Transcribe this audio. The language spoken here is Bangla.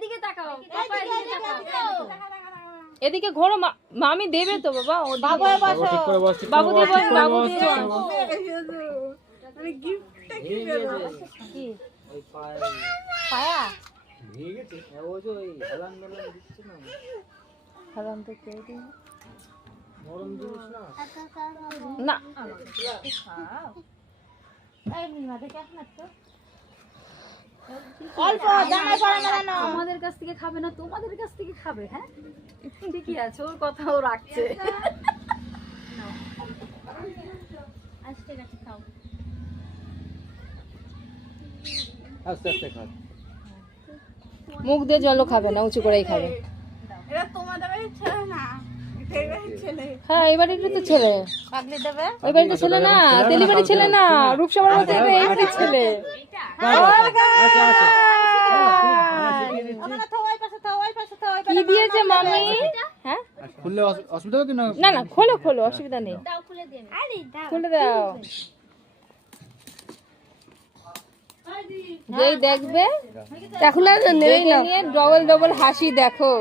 এদিকে তাকাও, পাপা এদিকে তাকাও। এদিকে ঘোরো, মামি দেবে তো বাবা। বাবু বসো, ঠিক করে বস, ঠিক করে বাবু বস, দিয়ে ঠিক বস, করে বাবু বস, দিয়ে ঠিক করে বস। বস। আমি গিফটটা কি দেব? কি ওই পায়ে পায়া ভেঙে গেছে। ওই যে ওই হেলান মেলান দিচ্ছে না, হারাম তো কেউ দিই নরম জিনিস না। না। অল্প জামাই পরে না জানো। আমাদের কাছ থেকে খাবে না, তোমাদের কাছ থেকে খাবে। হ্যাঁ ঠিকই আছে, ওর কথাও রাখছে। আজকে কাছে খাও। আস্তে আস্তে খা। মুখ দিয়ে জলও খাবে না, উঁচু করেই খাবে। এটা তোমাদের বাড়ির ছেলে না, এই বাড়ির ছেলে। হ্যাঁ এই বাড়ির তো ছেলে, পাগলি দেবে। ওই বাড়িতে ছেলে না, তেলি বাড়ির ছেলে না, রূপসাবার মধ্যে এই বাড়ির ছেলে। আচ্ছা আচ্ছা। ওখানে থাও, ওই পাশে থাও, ওই পাশে থাও, ওই কি পাশে দিয়েছে মামি? হ্যাঁ খুললে অসুবিধা হবে কি না? না না, খোলো খোলো, অসুবিধা নেই, দাও খুলে দিয়ে। আরে দাও। খুলে দাও। যেই দেখবে এখন আর নেই না, ডবল ডবল হাসি দেখো।